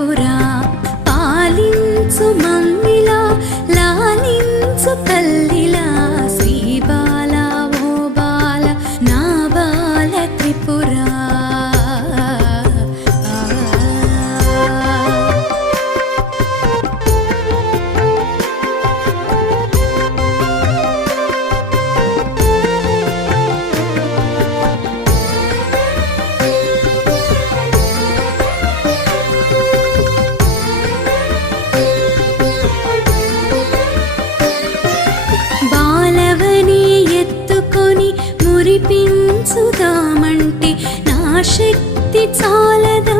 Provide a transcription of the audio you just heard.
త్రిపుర పాలించు మమ్మిలా లాలించు తల్లిలా శ్రీ బాల ఓ బాల నా బాల త్రిపుర మురిపించుదామంటే నా శక్తి చాలదా